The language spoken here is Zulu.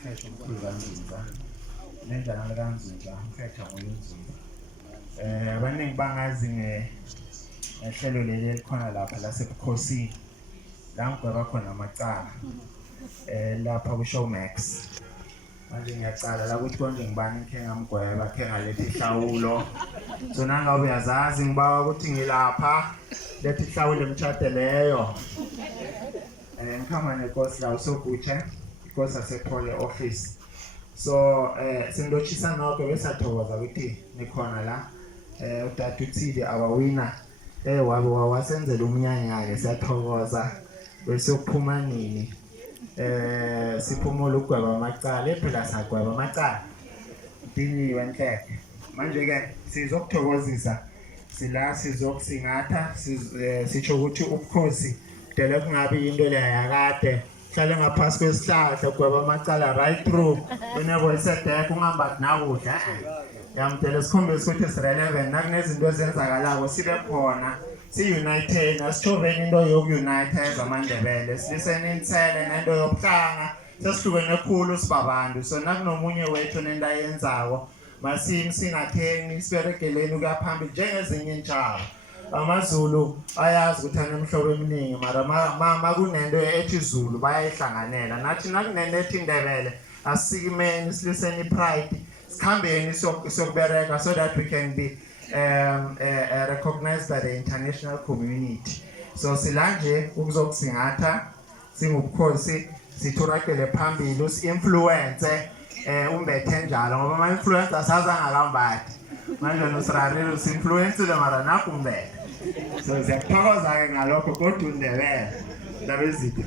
umkhetho omkhulu kaNzizwa nenjana likaNzizwa umkhetho ngoyinzizwa. Abaningi bangazi ngehlelo leli elikhona lapha lasebukhosini la ngigweba khona amacala lapha ku-Showmax. Manje ngiyacala la ukuthi konje ngibani ngikhe ngamgweba khe ngaletha ihlawulo. So nangabe uyazazi ngibawa ukuthi ngilapha letha ihlawulo emtshade leyo. Ngikhamba nenkosi la uSogutshe inkosi yasePole office. So singilotshisa nonke besathokoza ukuthi nikhona la. Utata uthile awawina wabe wasenzela umnyanya-ke siyathokoza bese ukuphuma nini siphumula ukugweba amacala phela sagweba amacala diniwe Nhleke. Manje-ke sizokuthokozisa sila sizokusingatha sisho ukuthi ubukhosi dele kungabi into leya yakade hlale ngaphasi kwesihlahla ugweba amacala right through whenever isedeke ungambathi nakudla yamdele sikhombisa ukuthi si-relevant nakunezinto ezenzakalako sibe khona si-united asithoveni into yoku-unite ezamaNdebele siliseni insele nento yobuhlanga sesihlukene khulu sibabantu. So nakunomunye wethu nento ayenzako singatheni siberegeleni ukuya phambili njengezinye intshaba. AmaZulu ayazi ukuthi anemihlobo eminingi mara kunento ethi Zulu bayayihlanganela. Nathi nakunento ethi Ndebele asikimeni siliseni pride sikhambeni sokubereka so that we can be recognized by the international community. So silanje ukuzokusingatha singubukhosi sithurakele phambili usi-influence umbethe njalo ngoba ama-influencer sazangakambathi manje nosirarile usi-influensile mara nakho umbethe. So siyakuthokoza-ke ngalokho kodwa uNdebele Ndabezitha.